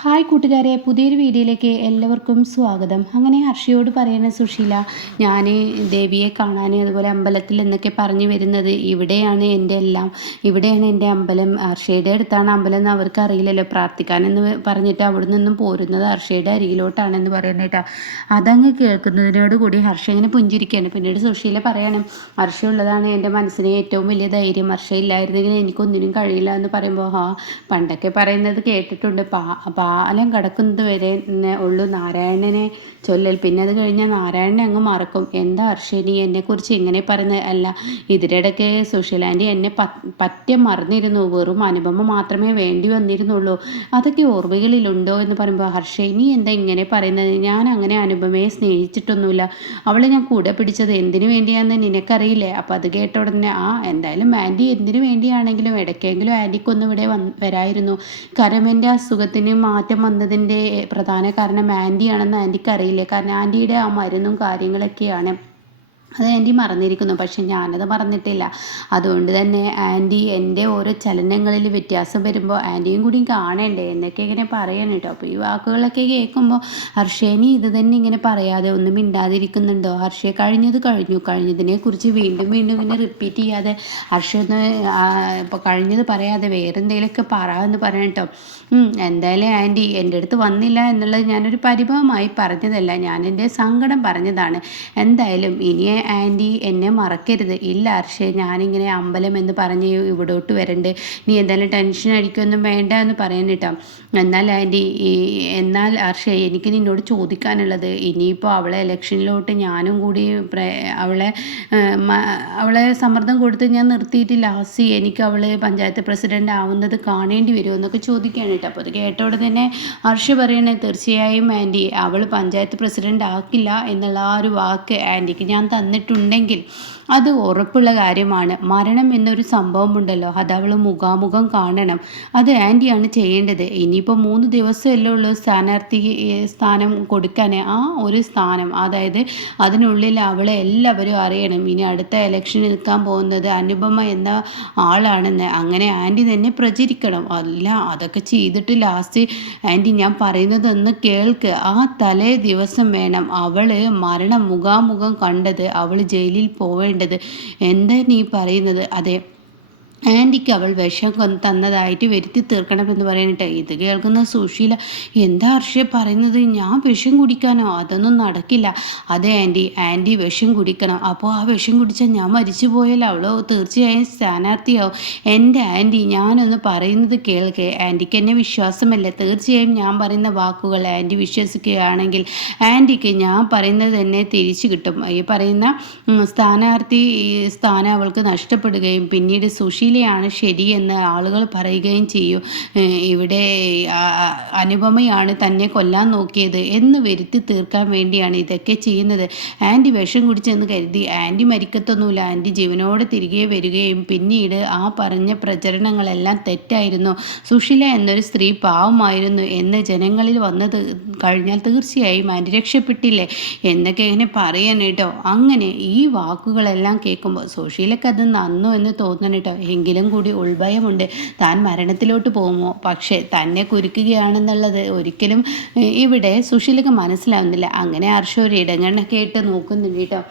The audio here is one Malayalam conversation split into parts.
ഹായ് കൂട്ടുകാരെ പുതിയൊരു വീഡിയോയിലേക്ക് എല്ലാവർക്കും സ്വാഗതം. അങ്ങനെ ഹർഷിയോട് പറയുന്ന സുശീല ഞാൻ ദേവിയെ കാണാൻ അതുപോലെ അമ്പലത്തിൽ എന്നൊക്കെ പറഞ്ഞു വരുന്നത് ഇവിടെയാണ് എന്റെ എല്ലാം. ഇവിടെയാണ് എന്റെ അമ്പലം. ഹർഷയുടെ അടുത്താണ് അമ്പലം എന്ന് അവർക്ക് അറിയില്ലല്ലോ. പ്രാർത്ഥിക്കാനെന്ന് പറഞ്ഞിട്ട് അവിടെ നിന്നും പോരുന്നത് ഹർഷയുടെ അരികിലോട്ടാണെന്ന് പറയുന്നത് കേട്ടോ. അതങ്ങ് കേൾക്കുന്നതിനോട് കൂടി ഹർഷ ഇങ്ങനെ പുഞ്ചിരിക്കുകയാണ്. പിന്നീട് സുശീല പറയണം ഹർഷ ഉള്ളതാണ് എന്റെ മനസ്സിന് ഏറ്റവും വലിയ ധൈര്യം. ഹർഷ ഇല്ലായിരുന്നെങ്കിൽ എനിക്കൊന്നിനും കഴിയില്ല എന്ന് പറയുമ്പോൾ ആ പണ്ടൊക്കെ പറയുന്നത് കേട്ടിട്ടുണ്ട്. പാ പാലം കടക്കുന്നത് വരെ ഉള്ളൂ. നാരായണനെ ചൊല്ലൽ. പിന്നെ അത് കഴിഞ്ഞാൽ നാരായണനെ അങ്ങ് മറക്കും. എന്താ അർഷനി എന്നെക്കുറിച്ച് ഇങ്ങനെ പറയുന്നത്? അല്ല ഇതിനിടയ്ക്ക് സുശീലാന്റി എന്നെ പറ്റ മറന്നിരുന്നു. വെറും അനുപമ മാത്രമേ വേണ്ടി വന്നിരുന്നുള്ളൂ. അതൊക്കെ ഓർമ്മകളിലുണ്ടോ എന്ന് പറയുമ്പോൾ ഹർഷനി എന്താ ഇങ്ങനെ പറയുന്നത്? ഞാൻ അങ്ങനെ അനുപമയെ സ്നേഹിച്ചിട്ടൊന്നുമില്ല. അവളെ ഞാൻ കൂടെ പിടിച്ചത് എന്തിനു വേണ്ടിയാണെന്ന് നിനക്കറിയില്ലേ? അപ്പോൾ അത് കേട്ട ഉടനെ ആ എന്തായാലും ആന്റി എന്തിനു വേണ്ടിയാണെങ്കിലും ഇടയ്ക്കെങ്കിലും ആന്റിക്കൊന്നും ഇവിടെ വന്ന് വരായിരുന്നു. കരമന്റെ അസുഖത്തിന് അസുഖത്തിന് മാറ്റം വന്നതിന്റെ പ്രധാന കാരണം ആന്റിയാണെന്ന് ആന്റിക്ക് അറിയില്ല. കാരണം ആന്റിയുടെ ആ മരുന്നും കാര്യങ്ങളൊക്കെയാണ്. അത് ആന്റി മറന്നിരിക്കുന്നു. പക്ഷെ ഞാനത് മറന്നിട്ടില്ല. അതുകൊണ്ട് തന്നെ ആന്റി എന്റെ ഓരോ ചലനങ്ങളിൽ വ്യത്യാസം വരുമ്പോൾ ആന്റിയും കൂടി കാണണ്ടേ? എന്നൊക്കെ ഇങ്ങനെ പറയണം കേട്ടോ. അപ്പോൾ ഈ വാക്കുകളൊക്കെ കേൾക്കുമ്പോൾ ഹർഷേനി ഇത് തന്നെ ഇങ്ങനെ പറയാതെ ഒന്നും മിണ്ടാതിരിക്കുന്നുണ്ടോ? ഹർഷയെ കഴിഞ്ഞത് കഴിഞ്ഞു. കഴിഞ്ഞതിനെ കുറിച്ച് വീണ്ടും വീണ്ടും ഇങ്ങനെ റിപ്പീറ്റ് ചെയ്യാതെ ഹർഷ ഒന്ന് ഇപ്പോൾ കഴിഞ്ഞത് പറയാതെ വേറെ എന്തെങ്കിലുമൊക്കെ പറ എന്ന് പറയണം കേട്ടോ. എന്തായാലും ആന്റി എന്റെ അടുത്ത് വന്നില്ല എന്നുള്ളത് ഞാനൊരു പരിഭവമായി പറഞ്ഞതല്ല. ഞാൻ എന്റെ സങ്കടം പറഞ്ഞതാണ്. എന്തായാലും ഇനിയെ ആന്റി എന്നെ മറക്കരുത്. ഇല്ല അർഷേ ഞാനിങ്ങനെ അമ്പലം എന്ന് പറഞ്ഞ് ഇവിടോട്ട് വരണ്ട്. നീ എന്തായാലും ടെൻഷൻ അടിക്കൊന്നും വേണ്ട എന്ന് പറയാൻ കേട്ടോ. എന്നാൽ ആന്റി എന്നാൽ അർഷേ എനിക്ക് നിന്നോട് ചോദിക്കാനുള്ളത്. ഇനിയിപ്പോൾ അവളെ ഇലക്ഷനിലോട്ട് ഞാനും കൂടി അവളെ അവളെ സമ്മർദ്ദം കൊടുത്ത് ഞാൻ നിർത്തിയിട്ട് ഹസി എനിക്ക് അവൾ പഞ്ചായത്ത് പ്രസിഡന്റ് ആവുന്നത് കാണേണ്ടി വരുമോ എന്നൊക്കെ ചോദിക്കുകയാണ് കേട്ടോ. അപ്പോൾ അത് കേട്ടോടെ തന്നെ ഹർഷ പറയണേ തീർച്ചയായും ആന്റി അവൾ പഞ്ചായത്ത് പ്രസിഡന്റ് ആക്കില്ല എന്നുള്ള ആ ഒരു വാക്ക് ആന്റിക്ക് ഞാൻ തന്നെ. വന്നിട്ടുണ്ടെങ്കിൽ അത് ഉറപ്പുള്ള കാര്യമാണ്. മരണം എന്നൊരു സംഭവമുണ്ടല്ലോ. അത് അവൾ മുഖാമുഖം കാണണം. അത് ആന്റിയാണ് ചെയ്യേണ്ടത്. ഇനിയിപ്പോൾ മൂന്ന് ദിവസമല്ലേ ഉള്ളൂ സ്ഥാനാർത്ഥി സ്ഥാനം കൊടുക്കാൻ ആ ഒരു സ്ഥാനം. അതായത് അതിനുള്ളിൽ അവളെ എല്ലാവരും അറിയണം. ഇനി അടുത്ത ഇലക്ഷൻ നിൽക്കാൻ പോകുന്നത് അനുപമ എന്ന ആളാണെന്ന്. അങ്ങനെ ആന്റി തന്നെ പ്രചരിക്കണം. അല്ല അതൊക്കെ ചെയ്തിട്ട് ലാസ്റ്റ് ആന്റി ഞാൻ പറയുന്നതൊന്ന് കേൾക്ക്. ആ തലേ ദിവസം വേണം അവൾ മരണം മുഖാമുഖം കണ്ടത്. അവൾ ജയിലിൽ പോവേണ്ടത് എന്താ നീ പറയുന്നത്? അതെ ആന്റിക്ക് അവൾ വിഷം തന്നതായിട്ട് വരുത്തി തീർക്കണമെന്ന് പറയാനിട്ട് ഇത് കേൾക്കുന്ന സുശീല എന്താ ഹർഷ പറയുന്നത്? ഞാൻ വിഷം കുടിക്കാനോ? അതൊന്നും നടക്കില്ല. അതെ ആന്റി ആന്റി വിഷം കുടിക്കണം. അപ്പോൾ ആ വിഷം കുടിച്ചാൽ ഞാൻ മരിച്ചു പോയാൽ അവളോ തീർച്ചയായും സ്ഥാനാർത്ഥിയാവും. എന്റെ ആന്റി ഞാനൊന്ന് പറയുന്നത് കേൾക്കേ. ആന്റിക്ക് എന്നെ വിശ്വാസമല്ല? തീർച്ചയായും ഞാൻ പറയുന്ന വാക്കുകൾ ആന്റി വിശ്വസിക്കുകയാണെങ്കിൽ ആന്റിക്ക് ഞാൻ പറയുന്നത് തന്നെ തിരിച്ചു കിട്ടും. ഈ പറയുന്ന സ്ഥാനാർത്ഥി സ്ഥാനം അവൾക്ക് നഷ്ടപ്പെടുകയും പിന്നീട് സുശീല സുശീലയാണ് ശരിയെന്ന് ആളുകൾ പറയുകയും ചെയ്യും. ഇവിടെ അനുപമയാണ് തന്നെ കൊല്ലാൻ നോക്കിയത് എന്ന് വരുത്തി തീർക്കാൻ വേണ്ടിയാണ് ഇതൊക്കെ ചെയ്യുന്നത്. ആന്റി വിഷം കുടിച്ചെന്ന് കരുതി. ആന്റി മരിക്കത്തൊന്നുമില്ല. ആന്റി ജീവനോടെ തിരികെ വരികയും പിന്നീട് ആ പറഞ്ഞ പ്രചരണങ്ങളെല്ലാം തെറ്റായിരുന്നു. സുശീല എന്നൊരു സ്ത്രീ പാവമായിരുന്നു എന്ന് ജനങ്ങളിൽ വന്നത് കഴിഞ്ഞാൽ തീർച്ചയായും ആന്റി രക്ഷപ്പെട്ടില്ലേ? എന്നൊക്കെ ഇങ്ങനെ പറയാൻ കേട്ടോ. അങ്ങനെ ഈ വാക്കുകളെല്ലാം കേൾക്കുമ്പോൾ സുശീലക്കത് നന്നു എന്ന് തോന്നണം എങ്കിലും കൂടി ഉൾഭയമുണ്ട്. താൻ മരണത്തിലോട്ട് പോകുമോ? പക്ഷേ തന്നെ കുരുക്കുകയാണെന്നുള്ളത് ഒരിക്കലും ഇവിടെ സുശീലക്ക് മനസ്സിലാവുന്നില്ല. അങ്ങനെ ഹർഷ ഒരു ഇടങ്ങണ്ണൊക്കെ ഇട്ട് നോക്കുന്നുണ്ട് കേട്ടോ.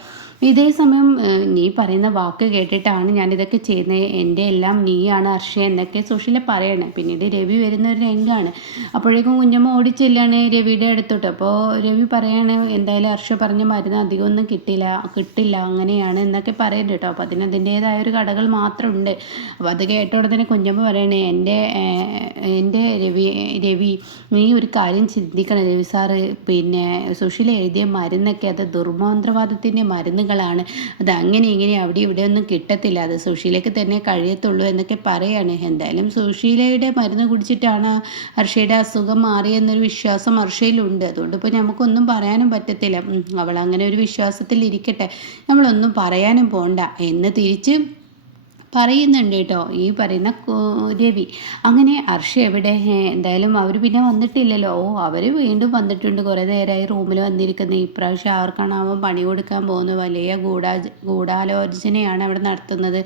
ഇതേ സമയം നീ പറയുന്ന വാക്ക് കേട്ടിട്ടാണ് ഞാനിതൊക്കെ ചെയ്യുന്നത്. എന്റെ എല്ലാം നീയാണ് ഹർഷ എന്നൊക്കെ സുഷീല പറയണേ. പിന്നീട് രവി വരുന്ന ഒരു രംഗമാണ് അപ്പോഴേക്കും കുഞ്ഞമ്മ ഓടിച്ചെല്ലാണ് രവിയുടെ അടുത്തോട്ട്. അപ്പോൾ രവി പറയാണ് എന്തായാലും ഹർഷ പറഞ്ഞ മരുന്ന് അധികമൊന്നും കിട്ടില്ല കിട്ടില്ല അങ്ങനെയാണ് എന്നൊക്കെ പറയുന്നുണ്ട് കേട്ടോ. അപ്പോൾ അതിന് അതിന്റേതായ ഒരു കടകൾ മാത്രമുണ്ട്. അപ്പോൾ അത് കേട്ട ഉടനെ കുഞ്ഞമ്മ പറയണേ എന്റെ എന്റെ രവി രവി നീ ഒരു കാര്യം ചിന്തിക്കണം രവി സാറ്. പിന്നെ സുഷീല എഴുതിയ മരുന്നൊക്കെ അത് ദുർമന്ത്രവാദത്തിന്റെ മരുന്നുകൾ കാര്യങ്ങളാണ് അത് അങ്ങനെ ഇങ്ങനെ അവിടെ ഇവിടെ ഒന്നും കിട്ടത്തില്ല. അത് സുശീലയ്ക്ക് തന്നെ കഴിയത്തുള്ളൂ എന്നൊക്കെ പറയാണ്. എന്തായാലും സുശീലയുടെ മരുന്ന് കുടിച്ചിട്ടാണ് ഹർഷയുടെ അസുഖം മാറിയെന്നൊരു വിശ്വാസം ഹർഷയിലുണ്ട്. അതുകൊണ്ട് ഇപ്പോൾ നമുക്കൊന്നും പറയാനും പറ്റത്തില്ല. അവൾ അങ്ങനെ ഒരു വിശ്വാസത്തിൽ ഇരിക്കട്ടെ നമ്മളൊന്നും പറയാനും പോണ്ട. എന്ന് തിരിച്ച് പറയുന്നുണ്ട് കേട്ടോ. ഈ പറയുന്ന രവി. അങ്ങനെ അർഷ എവിടെ? എന്തായാലും അവർ പിന്നെ വന്നിട്ടില്ലല്ലോ. ഓ അവർ വീണ്ടും വന്നിട്ടുണ്ട്. കുറേ നേരമായി റൂമിൽ വന്നിരിക്കുന്നത് ഇപ്രാവശ്യം ആർക്കാണാവോ പണി കൊടുക്കാൻ പോകുന്നത്? വലിയ ഗൂഢാ ഗൂഢാലോചനയാണ് അവിടെ നടത്തുന്നത്.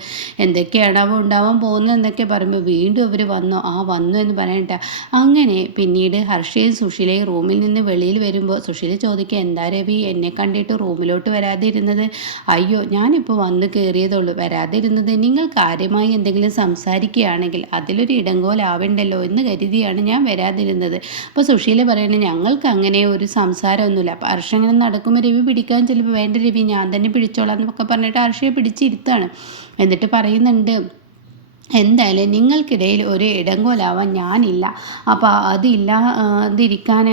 എന്തൊക്കെയാണ് അവ ഉണ്ടാവാൻ പോകുന്നത് എന്നൊക്കെ പറയുമ്പോൾ വീണ്ടും അവർ വന്നു. ആ വന്നു എന്ന് പറയണ്ട അങ്ങനെ പിന്നീട് ഹർഷയും സുശീലയും റൂമിൽ നിന്ന് വെളിയിൽ വരുമ്പോൾ സുശീല ചോദിക്കുക എന്താ രവി? എന്നെ കണ്ടിട്ട് റൂമിലോട്ട് വരാതിരുന്നത്? അയ്യോ ഞാനിപ്പോൾ വന്ന് കയറിയതുള്ളൂ വരാതിരുന്നത് നിങ്ങൾ കാര്യമായി എന്തെങ്കിലും സംസാരിക്കുകയാണെങ്കിൽ അതിലൊരു ഇടങ്കോലാവണ്ടല്ലോ എന്ന് കരുതിയാണ് ഞാൻ വരാതിരുന്നത്. അപ്പോൾ സുശീല പറയുന്നത് ഞങ്ങൾക്ക് അങ്ങനെ ഒരു സംസാരമൊന്നുമില്ല. അപ്പോൾ ഹർഷ ഇങ്ങനെ നടക്കുമ്പോൾ രവി പിടിക്കാൻ ചിലപ്പോൾ വേണ്ട രവി ഞാൻ തന്നെ പിടിച്ചോളാം എന്നൊക്കെ പറഞ്ഞിട്ട് ഹർഷയെ പിടിച്ചിരുത്താണ് എന്നിട്ട് പറയുന്നുണ്ട് എന്തായാലും നിങ്ങൾക്കിടയിൽ ഒരു ഇടങ്കോലാവാൻ ഞാനില്ല. അപ്പോൾ അതില്ലാതിരിക്കാൻ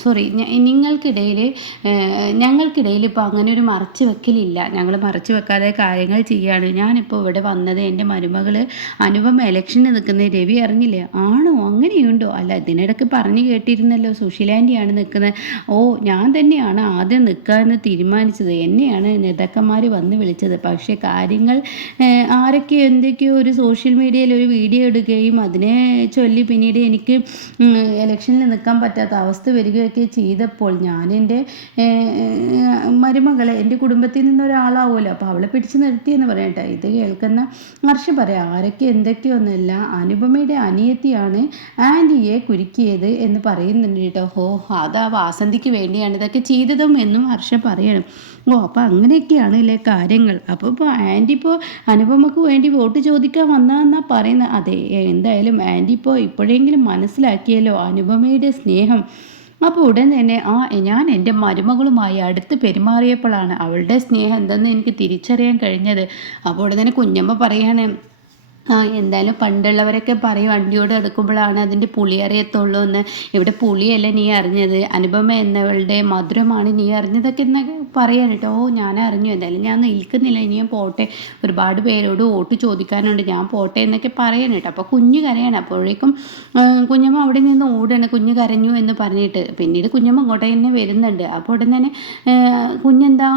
സോറി നിങ്ങൾക്കിടയിൽ ഞങ്ങൾക്കിടയിൽ ഇപ്പോൾ അങ്ങനെ ഒരു മറച്ചു വെക്കലില്ല. ഞങ്ങൾ മറച്ചു വെക്കാതെ കാര്യങ്ങൾ ചെയ്യാണ്. ഞാനിപ്പോൾ ഇവിടെ വന്നത് എന്റെ മരുമകൾ അനുപമ ഇലക്ഷന് നിൽക്കുന്ന രവി അറിഞ്ഞില്ലേ? ആണോ? അങ്ങനെയുണ്ടോ? അല്ല ഇതിനിടയ്ക്ക് പറഞ്ഞു കേട്ടിരുന്നല്ലോ സുശീലാന്റിയാണ് നിൽക്കുന്നത്. ഓ ഞാൻ തന്നെയാണ് ആദ്യം നിൽക്കാമെന്ന് തീരുമാനിച്ചത്. എന്നെയാണ് നേതാക്കന്മാർ വന്ന് വിളിച്ചത്. പക്ഷേ കാര്യങ്ങൾ ആരൊക്കെ എന്തൊക്കെയോ ഒരു സോഷ്യൽ മീഡിയയിൽ ഒരു വീഡിയോ എടുക്കുകയും അതിനെ ചൊല്ലി പിന്നീട് എനിക്ക് ഇലക്ഷനിൽ നിൽക്കാൻ പറ്റാത്ത അവസ്ഥ വരികയൊക്കെ ചെയ്തപ്പോൾ ഞാൻ എന്റെ മരുമകളെ എന്റെ കുടുംബത്തിൽ നിന്ന് ഒരാളാവുമല്ലോ അപ്പോൾ അവളെ പിടിച്ചു നിർത്തിയെന്ന് പറയട്ടെ. ഇത് കേൾക്കുന്ന ഹർഷ പറയാം ആരൊക്കെ എന്തൊക്കെയൊന്നുമില്ല അനുപമയുടെ അനിയത്തിയാണ് ആന്റിയെ കുരുക്കിയത് എന്ന് പറയുന്നുണ്ട് കേട്ടോ. ഹോ അതാ വാസന്തിക്ക് വേണ്ടിയാണ് ഇതൊക്കെ ചെയ്തതും എന്നും ഹർഷ പറയണം. ഓ അപ്പോൾ അങ്ങനെയൊക്കെയാണ് ഇല്ലേ കാര്യങ്ങൾ. അപ്പോൾ ഇപ്പോൾ ആന്റി ഇപ്പോൾ അനുപമക്ക് വേണ്ടി വോട്ട് ചോദിക്കാൻ വന്നതെന്നാ പറയുന്നത് അതെ എന്തായാലും ആന്റി ഇപ്പോൾ ഇപ്പോഴെങ്കിലും മനസ്സിലാക്കിയല്ലോ അനുപമയുടെ സ്നേഹം. അപ്പോൾ ഉടൻ തന്നെ ആ ഞാൻ എന്റെ മരുമകളുമായി അടുത്ത് പെരുമാറിയപ്പോഴാണ് അവളുടെ സ്നേഹം എന്തെന്ന് എനിക്ക് തിരിച്ചറിയാൻ കഴിഞ്ഞത്. അപ്പോൾ ഉടൻ തന്നെ കുഞ്ഞമ്മ പറയാണ് ആ എന്തായാലും പണ്ടുള്ളവരൊക്കെ പറയും വണ്ടിയോട് എടുക്കുമ്പോഴാണ് അതിന്റെ പുളി അറിയത്തുള്ളൂ എന്ന്. ഇവിടെ പുളിയല്ല നീ അറിഞ്ഞത്? അനുപമ എന്നവളുടെ മധുരമാണ് നീ അറിഞ്ഞതൊക്കെ എന്നൊക്കെ പറയാൻ കേട്ടോ. ഓ ഞാൻ അറിഞ്ഞു. എന്തായാലും ഞാൻ നിൽക്കുന്നില്ല. ഇനിയും പോട്ടെ. ഒരുപാട് പേരോട് വോട്ട് ചോദിക്കാനുണ്ട്. ഞാൻ പോട്ടെ എന്നൊക്കെ പറയാൻ കേട്ടോ. അപ്പോൾ കുഞ്ഞു കരയാണ്. അപ്പോഴേക്കും കുഞ്ഞമ്മ അവിടെ നിന്ന് ഓടുകയാണ്. കുഞ്ഞു കരഞ്ഞു എന്ന് പറഞ്ഞിട്ട്. പിന്നീട് കുഞ്ഞമ്മ അങ്ങോട്ട് തന്നെ വരുന്നുണ്ട്. അപ്പോൾ ഉടൻ തന്നെ കുഞ്ഞെന്താ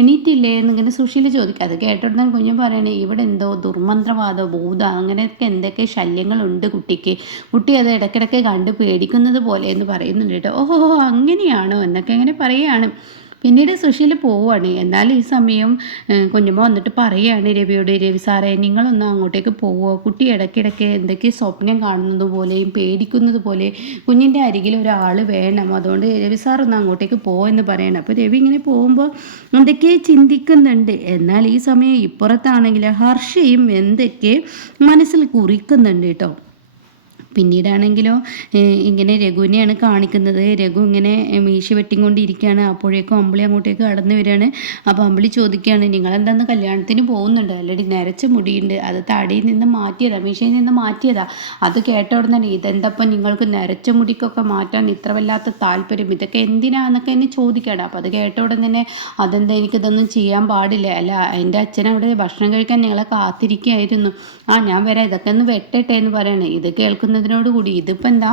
എണീറ്റില്ലേ എന്നിങ്ങനെ സുശീല ചോദിക്കുക അത് കേട്ടോടനെ കുഞ്ഞ് പറയണേ ഇവിടെ എന്തോ ദുർമന്ത്രവാദോ ഭൂത അങ്ങനെയൊക്കെ എന്തൊക്കെ ശല്യങ്ങളുണ്ട് കുട്ടിക്ക്. കുട്ടി അത് ഇടയ്ക്കിടയ്ക്ക് കണ്ട് പേടിക്കുന്നത് പോലെ എന്ന് പറയുന്നുണ്ട് കേട്ടോ. ഓഹോ അങ്ങനെയാണോ? എന്നൊക്കെ ഇങ്ങനെ പറയുകയാണ്. പിന്നീട് സുശീല പോവുകയാണ് എന്നാൽ ഈ സമയം കുഞ്ഞമ്മ വന്നിട്ട് പറയുകയാണ് രവിയോട് രവി സാറേ നിങ്ങളൊന്ന് അങ്ങോട്ടേക്ക് പോവുക. കുട്ടി ഇടയ്ക്കിടയ്ക്ക് എന്തൊക്കെ സ്വപ്നം കാണുന്നത് പോലെയും പേടിക്കുന്നത് പോലെ കുഞ്ഞിന്റെ അരികിൽ ഒരാൾ വേണം. അതുകൊണ്ട് രവി സാർ ഒന്ന് അങ്ങോട്ടേക്ക് എന്ന് പറയണം. അപ്പോൾ രവി ഇങ്ങനെ പോകുമ്പോൾ എന്തൊക്കെ ചിന്തിക്കുന്നുണ്ട്. എന്നാൽ ഈ സമയം ഇപ്പുറത്താണെങ്കിൽ ഹർഷയും എന്തൊക്കെ മനസ്സിൽ കുറിക്കുന്നുണ്ട് കേട്ടോ പിന്നീടാണെങ്കിലോ ഇങ്ങനെ രഘുവിനെയാണ് കാണിക്കുന്നത്. രഘു ഇങ്ങനെ മീശ വെട്ടിക്കൊണ്ടിരിക്കുകയാണ്. അപ്പോഴേക്കും അമ്പിളി അങ്ങോട്ടേക്ക് കടന്നു വരികയാണ്. അപ്പോൾ അമ്പിളി ചോദിക്കുകയാണ് നിങ്ങളെന്താന്ന് കല്യാണത്തിന് പോകുന്നുണ്ട്? അല്ലടി നരച്ച മുടിയുണ്ട്. അത് തടിയിൽ നിന്ന് മാറ്റിയതാ മീശയിൽ നിന്ന് മാറ്റിയതാ. അത് കേട്ട ഉടനെ ഇതെന്തപ്പം നിങ്ങൾക്ക് നരച്ച മുടിക്കൊക്കെ മാറ്റാൻ ഇത്ര വല്ലാത്ത താല്പര്യം? ഇതൊക്കെ എന്തിനാന്നൊക്കെ എന്നെ ചോദിക്കുകയാണ്. അപ്പോൾ അത് കേട്ട ഉടൻ തന്നെ അതെന്താ എനിക്കിതൊന്നും ചെയ്യാൻ പാടില്ല. അല്ല എന്റെ അച്ഛൻ അവിടെ ഭക്ഷണം കഴിക്കാൻ ഞങ്ങളെ കാത്തിരിക്കുകയായിരുന്നു. ആ ഞാൻ വരാം. ഇതൊക്കെ ഒന്ന് വെട്ടട്ടെ എന്ന് പറയണേ. ഇത് കേൾക്കുന്നതിനോട് കൂടി ഇതിപ്പോൾ എന്താ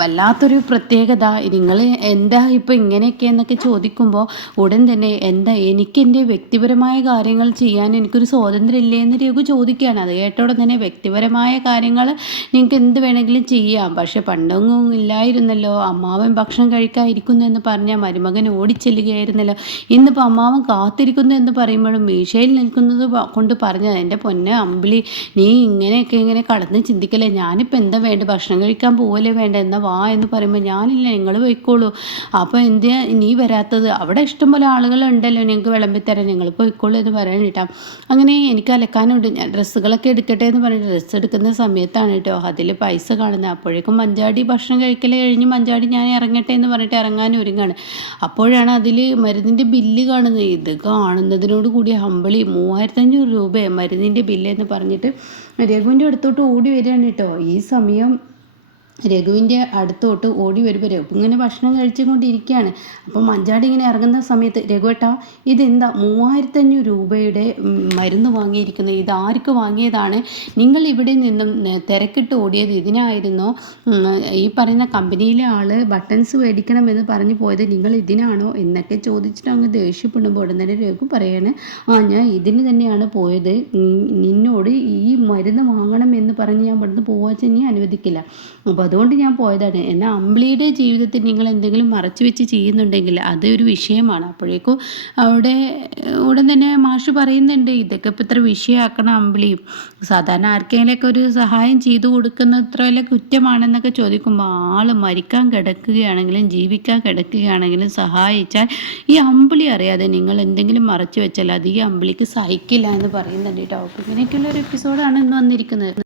വല്ലാത്തൊരു പ്രത്യേകത. നിങ്ങൾ എന്താ ഇപ്പോൾ ഇങ്ങനെയൊക്കെ എന്നൊക്കെ ചോദിക്കുമ്പോൾ ഉടൻ തന്നെ എന്താ എനിക്ക് എന്റെ വ്യക്തിപരമായ കാര്യങ്ങൾ ചെയ്യാൻ എനിക്കൊരു സ്വാതന്ത്ര്യം ഇല്ലേ എന്ന് രഘു ചോദിക്കുകയാണ്. അത് കേട്ടോടെ തന്നെ വ്യക്തിപരമായ കാര്യങ്ങൾ നിങ്ങൾക്ക് എന്ത് വേണമെങ്കിലും ചെയ്യാം. പക്ഷെ പണ്ടൊന്നും ഇല്ലായിരുന്നല്ലോ. അമ്മാവൻ ഭക്ഷണം കഴിക്കാതിരിക്കുന്നു എന്ന് പറഞ്ഞാൽ മരുമകൻ ഓടിച്ചെല്ലുകയായിരുന്നല്ലോ. ഇന്നിപ്പോൾ അമ്മാവൻ കാത്തിരിക്കുന്നു എന്ന് പറയുമ്പോഴും മീശയിൽ നിൽക്കുന്നത് കൊണ്ട് പറഞ്ഞത് എന്റെ പൊന്നെ അമ്പിളി നീ ഇങ്ങനെയൊക്കെ ഇങ്ങനെ കടന്ന് ചിന്തിക്കല്ലേ? ഞാനിപ്പോൾ എന്താ വേണ്ട? ഭക്ഷണം കഴിക്കാൻ പോവല്ലേ വേണ്ട? എന്നാ വാ എന്ന് പറയുമ്പോൾ ഞാനില്ല നിങ്ങൾ പോയിക്കോളൂ. അപ്പോൾ എന്തിനാ നീ വരാത്തത്? അവിടെ ഇഷ്ടംപോലെ ആളുകളുണ്ടല്ലോ നിങ്ങൾക്ക് വിളമ്പി തരാൻ നിങ്ങൾ പോയിക്കോളൂ എന്ന് പറയാൻ കേട്ടോ. അങ്ങനെ എനിക്ക് അലക്കാനുണ്ട്. ഞാൻ ഡ്രസ്സുകളൊക്കെ എടുക്കട്ടെ എന്ന് പറഞ്ഞിട്ട് ഡ്രസ്സ് എടുക്കുന്ന സമയത്താണ് കേട്ടോ. അതിൽ പൈസ കാണുന്നത്. അപ്പോഴേക്കും മഞ്ചാടി ഭക്ഷണം കഴിക്കൽ കഴിഞ്ഞ് മഞ്ചാടി ഞാൻ ഇറങ്ങട്ടെ എന്ന് പറഞ്ഞിട്ട് ഇറങ്ങാൻ ഒരുങ്ങാണ്. അപ്പോഴാണ് അതിൽ മരുന്നിന്റെ ബില്ല് കാണുന്നത്. ഇത് കാണുന്നതിനോട് കൂടി ഹമ്പിളി മൂവായിരത്തഞ്ഞൂറ് രൂപയെ മരുന്നിന്റെ ബില്ല് എന്ന് പറഞ്ഞിട്ട് രഘുവിന്റെ അടുത്തോട്ട് ഓടി വരികയാണ് കേട്ടോ. ഈ സമയം രഘുവിന്റെ അടുത്തോട്ട് ഓടി വരുമ്പോൾ രഘു ഇങ്ങനെ ഭക്ഷണം കഴിച്ചുകൊണ്ടിരിക്കുകയാണ്. അപ്പം മഞ്ചാടി ഇങ്ങനെ ഇറങ്ങുന്ന സമയത്ത് രഘുവേട്ടാ ഇതെന്താ മൂവായിരത്തഞ്ഞൂറ് രൂപയുടെ മരുന്ന് വാങ്ങിയിരിക്കുന്നത്? ഇത് ആർക്ക് വാങ്ങിയതാണ്? നിങ്ങൾ ഇവിടെ നിന്നും തിരക്കിട്ട് ഓടിയത് ഇതിനായിരുന്നോ? ഈ പറയുന്ന കമ്പനിയിലെ ആൾ ബട്ടൺസ് മേടിക്കണമെന്ന് പറഞ്ഞു പോയത് നിങ്ങൾ ഇതിനാണോ എന്നൊക്കെ ചോദിച്ചിട്ട് അങ്ങ് ദേഷ്യപ്പെടുമ്പോൾ ഉടൻ തന്നെ രഘു പറയാണ്. ആ ഞാൻ ഇതിന് തന്നെയാണ് പോയത്. നിന്നോട് ഈ മരുന്ന് വാങ്ങണം എന്ന് പറഞ്ഞ് ഞാൻ ഇവിടുന്ന് പോവാച്ച നീ അനുവദിക്കില്ല. അപ്പോൾ അതുകൊണ്ട് ഞാൻ പോയതാണ്. എന്നാൽ അമ്പിളിയുടെ ജീവിതത്തിൽ നിങ്ങൾ എന്തെങ്കിലും മറച്ചു വെച്ച് ചെയ്യുന്നുണ്ടെങ്കിൽ അതൊരു വിഷയമാണ്. അപ്പോഴേക്കും അവിടെ ഉടൻ തന്നെ മാഷ് പറയുന്നുണ്ട് ഇതൊക്കെ ഇപ്പം ഇത്ര വിഷയമാക്കണം അമ്പിളി. സാധാരണ ആർക്കെങ്കിലൊക്കെ ഒരു സഹായം ചെയ്തു കൊടുക്കുന്ന ഇത്ര വലിയ കുറ്റമാണെന്നൊക്കെ ചോദിക്കുമ്പോൾ ആൾ മരിക്കാൻ കിടക്കുകയാണെങ്കിലും ജീവിക്കാൻ കിടക്കുകയാണെങ്കിലും സഹായിച്ചാൽ ഈ അമ്പിളി അറിയാതെ നിങ്ങൾ എന്തെങ്കിലും മറച്ചു വെച്ചാൽ അത് ഈ അമ്പിളിക്ക് സഹിക്കില്ല എന്ന് പറയുന്നുണ്ട് കേട്ടോ. അപ്പോൾ ഇങ്ങനെയൊക്കെയുള്ള ഒരു എപ്പിസോഡാണ് ഇന്ന് വന്നിരിക്കുന്നത്.